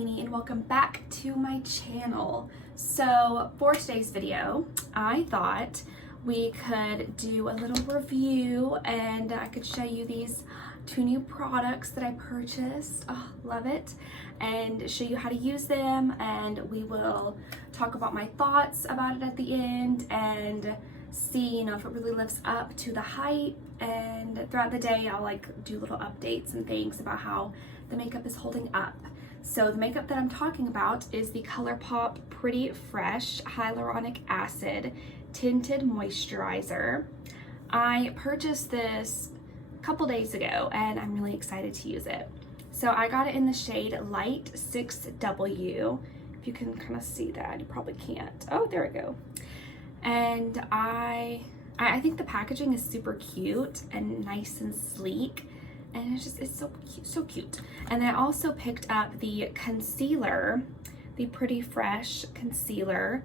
Amy and welcome back to my channel. So for today's video, I thought we could do a little review and I could show you these two new products that I purchased. Oh, love it. And show you how to use them, and we will talk about my thoughts about it at the end and see, you know, if it really lives up to the hype. And throughout the day, I'll like do little updates and things about how the makeup is holding up. So the makeup that I'm talking about is the Colourpop Pretty Fresh Hyaluronic Acid Tinted Moisturizer. I purchased this a couple days ago and I'm really excited to use it. So I got it in the shade Light 6W. If you can kind of see that, you probably can't. Oh, there we go. And I think the packaging is super cute and nice and sleek. And it's so cute. And I also picked up the concealer, the Pretty Fresh concealer,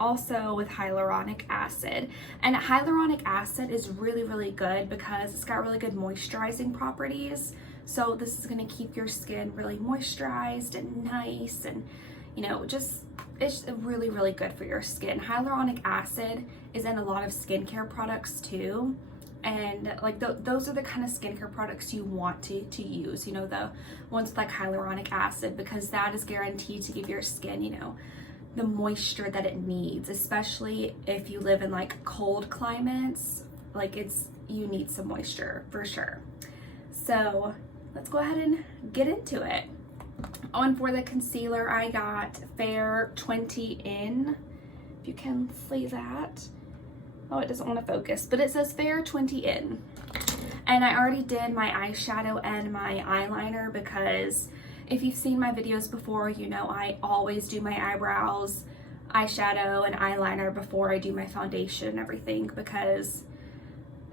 also with hyaluronic acid. And hyaluronic acid is really good because it's got really good moisturizing properties. So this is gonna keep your skin really moisturized and nice, and you know, just it's really good for your skin. Hyaluronic acid is in a lot of skincare products too. And like those are the kind of skincare products you want to use, you know, the ones with like hyaluronic acid, because that is guaranteed to give your skin, you know, the moisture that it needs, especially if you live in like cold climates. Like you need some moisture for sure. So let's go ahead and get into it. On for the concealer, I got Fair 20 in, if you can see that. Oh, it doesn't want to focus, but it says Fair 20 in. And I already did my eyeshadow and my eyeliner, because if you've seen my videos before, you know I always do my eyebrows, eyeshadow, and eyeliner before I do my foundation and everything, because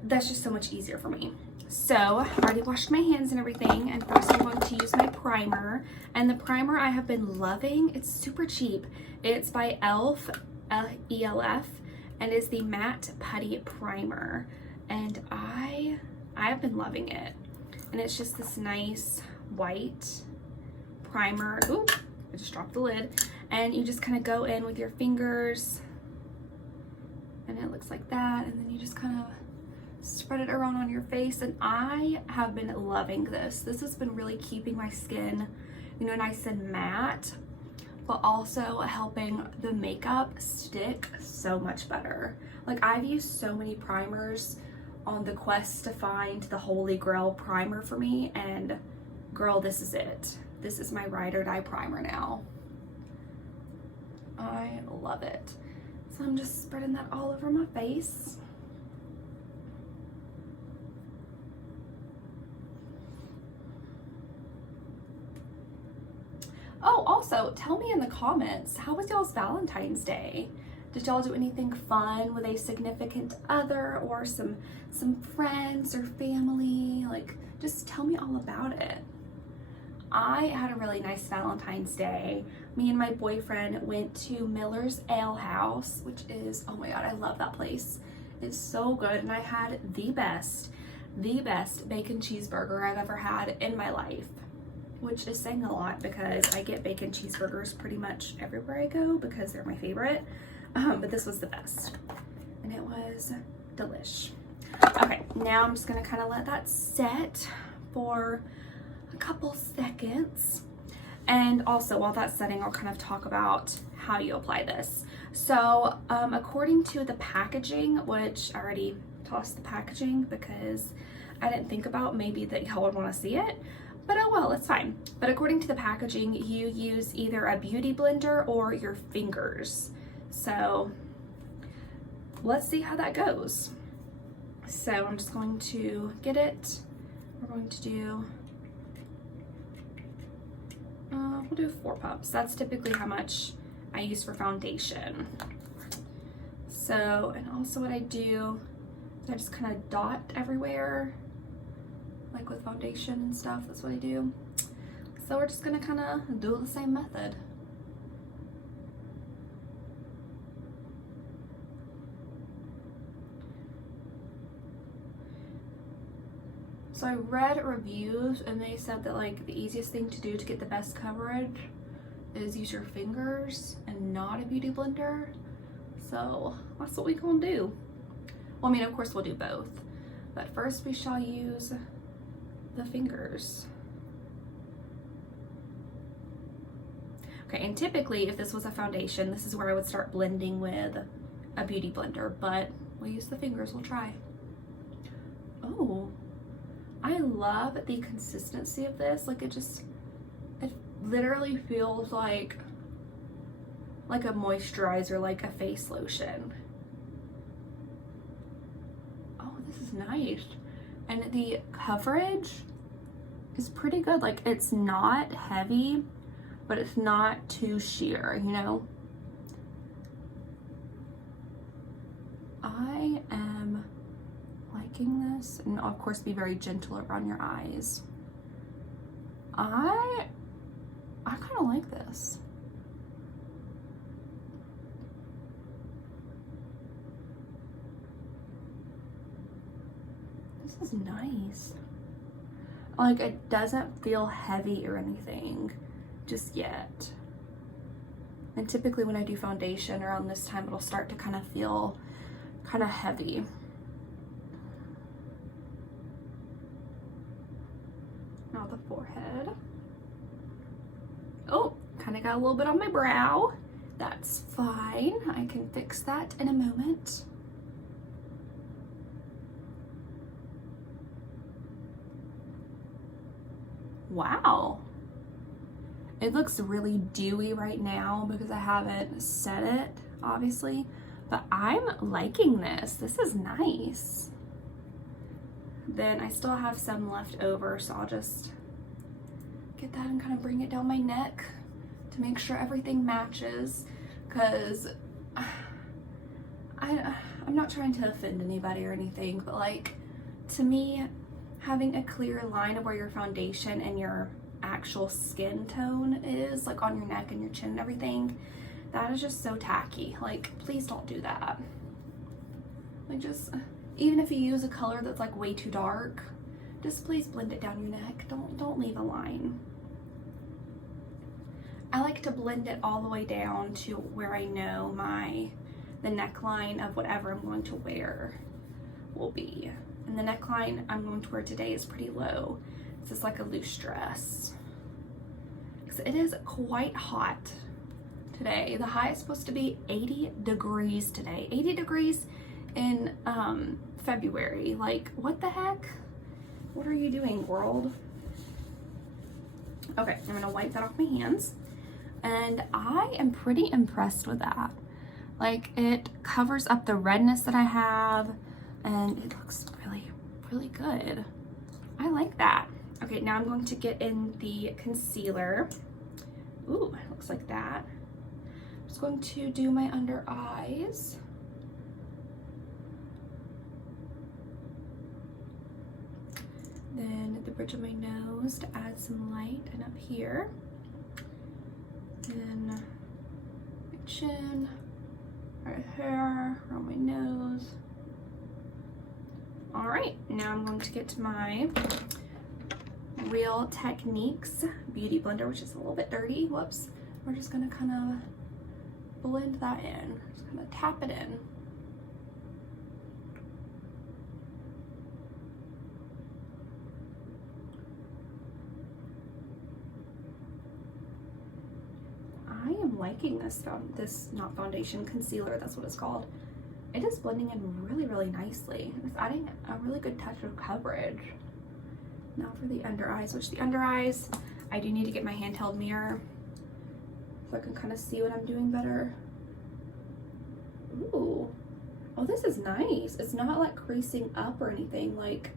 that's just so much easier for me. So I already washed my hands and everything, and first I'm going to use my primer. And the primer I have been loving. It's super cheap. It's by ELF, ELF. And is the Matte Putty Primer, and I have been loving it. And it's just this nice white primer. Ooh, I just dropped the lid. And you just kind of go in with your fingers, and it looks like that, and then you just kind of spread it around on your face. And I have been loving this. This has been really keeping my skin, you know, nice and matte, but also helping the makeup stick so much better. Like, I've used so many primers on the quest to find the holy grail primer for me, and girl, this is it. This is my ride or die primer now. I love it. So I'm just spreading that all over my face. Oh, also, tell me in the comments, how was y'all's Valentine's Day? Did y'all do anything fun with a significant other or some friends or family? Like, just tell me all about it. I had a really nice Valentine's Day. Me and my boyfriend went to Miller's Ale House, which is, oh my God, I love that place. It's so good, and I had the best bacon cheeseburger I've ever had in my life. Which is saying a lot, because I get bacon cheeseburgers pretty much everywhere I go because they're my favorite. But this was the best, and it was delish. Okay, now I'm just gonna kind of let that set for a couple seconds. And also, while that's setting, I'll kind of talk about how you apply this. So according to the packaging, which I already tossed the packaging because I didn't think about maybe that y'all would want to see it. But oh well, it's fine. But according to the packaging, you use either a beauty blender or your fingers. So let's see how that goes. So I'm just going to get it. We're going to do, we'll do 4 pumps. That's typically how much I use for foundation. So, and also what I do is I just kind of dot everywhere, like with foundation and stuff. That's what I do. So we're just gonna kind of do the same method. So I read reviews and they said that like the easiest thing to do to get the best coverage is use your fingers and not a beauty blender. So that's what we gonna do. Well, I mean, of course we'll do both, but first we shall use the fingers. Okay, and typically if this was a foundation, this is where I would start blending with a beauty blender, but we'll use the fingers, we'll try. Oh, I love the consistency of this. Like it literally feels like a moisturizer, like a face lotion. Oh, this is nice. And the coverage is pretty good. Like it's not heavy, but it's not too sheer, you know? I am liking this, and of course be very gentle around your eyes. I kind of like this. This is nice. Like it doesn't feel heavy or anything just yet. And typically when I do foundation around this time, it'll start to kind of feel kind of heavy. Now the forehead. Oh, kind of got a little bit on my brow. That's fine. I can fix that in a moment. Wow. It looks really dewy right now because I haven't set it, obviously, but I'm liking this. This is nice. Then I still have some left over, so I'll just get that and kind of bring it down my neck to make sure everything matches, because I'm not trying to offend anybody or anything, but like, to me, having a clear line of where your foundation and your actual skin tone is, like on your neck and your chin and everything, that is just so tacky. Like, please don't do that. Like, just, even if you use a color that's like way too dark, just please blend it down your neck. Don't leave a line. I like to blend it all the way down to where I know the neckline of whatever I'm going to wear will be. And the neckline I'm going to wear today is pretty low. This is like a loose dress. Because it is quite hot today. The high is supposed to be 80 degrees today. 80 degrees in February. Like, what the heck? What are you doing, world? Okay, I'm gonna wipe that off my hands. And I am pretty impressed with that. Like, it covers up the redness that I have, and it looks really, really good. I like that. Okay, now I'm going to get in the concealer. Ooh, it looks like that. I'm just going to do my under eyes. Then the bridge of my nose to add some light, and up here. Then my chin, right here, around my nose. All right, now I'm going to get to my Real Techniques Beauty Blender, which is a little bit dirty. Whoops. We're just gonna kind of blend that in. Just gonna tap it in. I am liking this not foundation, concealer, that's what it's called. It is blending in really, really nicely. It's adding a really good touch of coverage. Now for the under eyes, which the under eyes, I do need to get my handheld mirror so I can kind of see what I'm doing better. Ooh, oh, this is nice. It's not like creasing up or anything like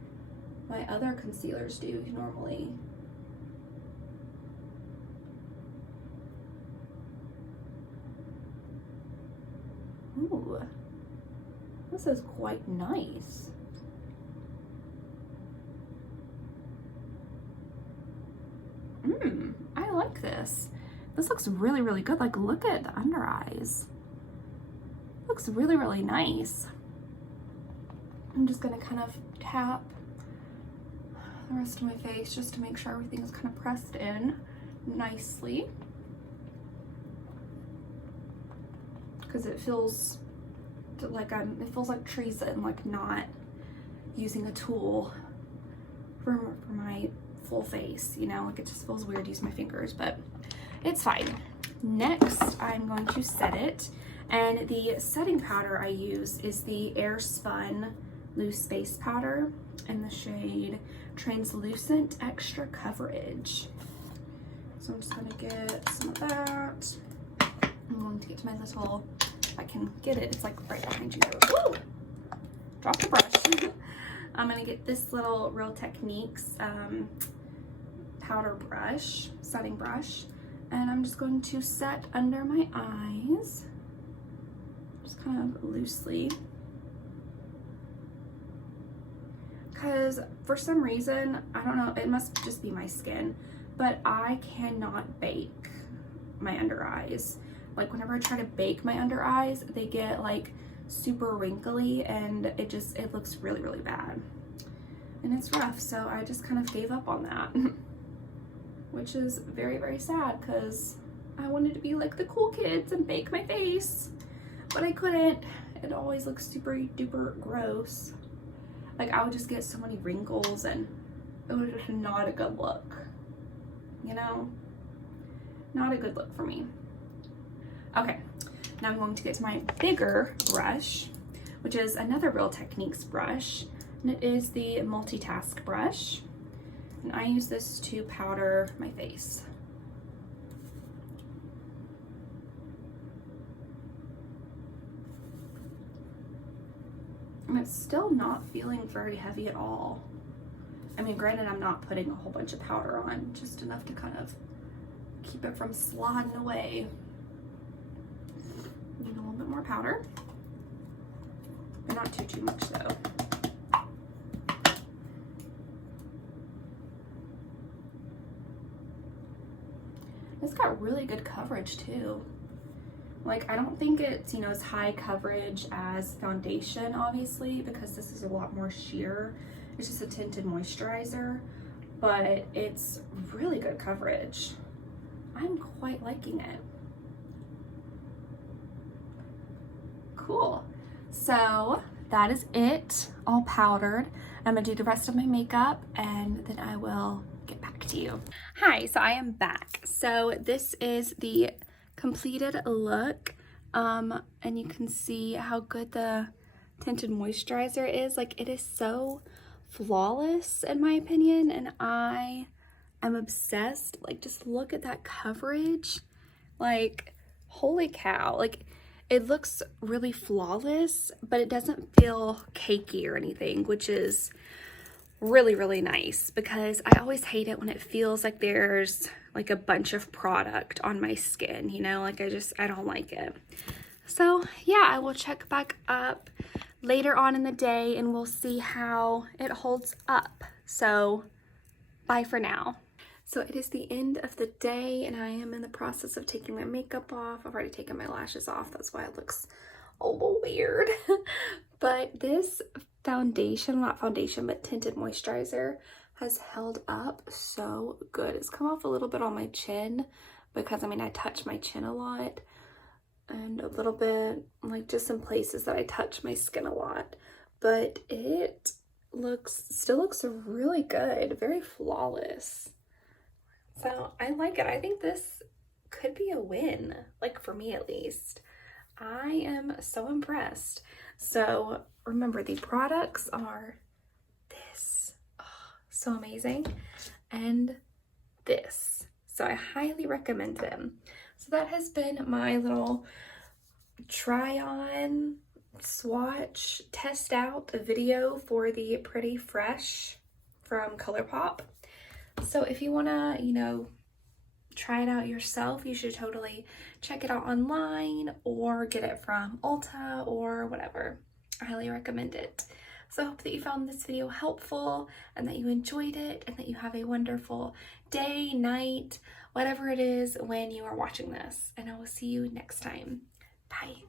my other concealers do normally. Ooh, this is quite nice. I like this. This looks really, really good. Like, look at the under eyes. Looks really, really nice. I'm just gonna kind of tap the rest of my face just to make sure everything is kind of pressed in nicely. Because it feels like treason, and like not using a tool for my full face, you know, like it just feels weird to use my fingers, but it's fine. Next, I'm going to set it, and the setting powder I use is the Airspun Loose Base Powder in the shade Translucent Extra Coverage. So I'm just gonna get some of that. I'm going to get to my little, if I can get it, it's like right behind you. Woo! Drop the brush. I'm gonna get this little Real Techniques powder brush, setting brush, and I'm just going to set under my eyes, just kind of loosely. Because for some reason, I don't know, it must just be my skin, but I cannot bake my under eyes. Like whenever I try to bake my under eyes, they get like super wrinkly, and it looks really, really bad. And it's rough, so I just kind of gave up on that. Which is very, very sad, because I wanted to be like the cool kids and bake my face, but I couldn't. It always looks super duper gross. Like I would just get so many wrinkles, and it was just not a good look, you know? Not a good look for me. Okay, now I'm going to get to my bigger brush, which is another Real Techniques brush, and it is the Multitask brush, and I use this to powder my face. And it's still not feeling very heavy at all. I mean, granted, I'm not putting a whole bunch of powder on, just enough to kind of keep it from sliding away. Need a little bit more powder, but not too much though. It's got really good coverage too. Like I don't think it's, you know, as high coverage as foundation, obviously, because this is a lot more sheer. It's just a tinted moisturizer, but it's really good coverage. I'm quite liking it. Cool. So that is it, all powdered. I'm gonna do the rest of my makeup, and then I will get back to you. Hi, so I am back. So this is the completed look, and you can see how good the tinted moisturizer is. Like it is so flawless in my opinion, and I am obsessed. Like just look at that coverage. Like holy cow, like it looks really flawless, but it doesn't feel cakey or anything, which is really, really nice, because I always hate it when it feels like there's like a bunch of product on my skin, you know, like I don't like it. So yeah, I will check back up later on in the day and we'll see how it holds up. So bye for now. So it is the end of the day, and I am in the process of taking my makeup off. I've already taken my lashes off. That's why it looks a little weird. But this foundation, not foundation, but tinted moisturizer has held up so good. It's come off a little bit on my chin because, I mean, I touch my chin a lot, and a little bit like just in places that I touch my skin a lot. But it still looks really good, very flawless. So I like it. I think this could be a win, like for me at least. I am so impressed. So remember, the products are this, so amazing, and this. So I highly recommend them. So that has been my little try on, swatch, test out video for the Pretty Fresh from Colourpop. So if you want to, you know, try it out yourself, you should totally check it out online or get it from Ulta or whatever. I highly recommend it. So I hope that you found this video helpful and that you enjoyed it, and that you have a wonderful day, night, whatever it is when you are watching this. And I will see you next time. Bye.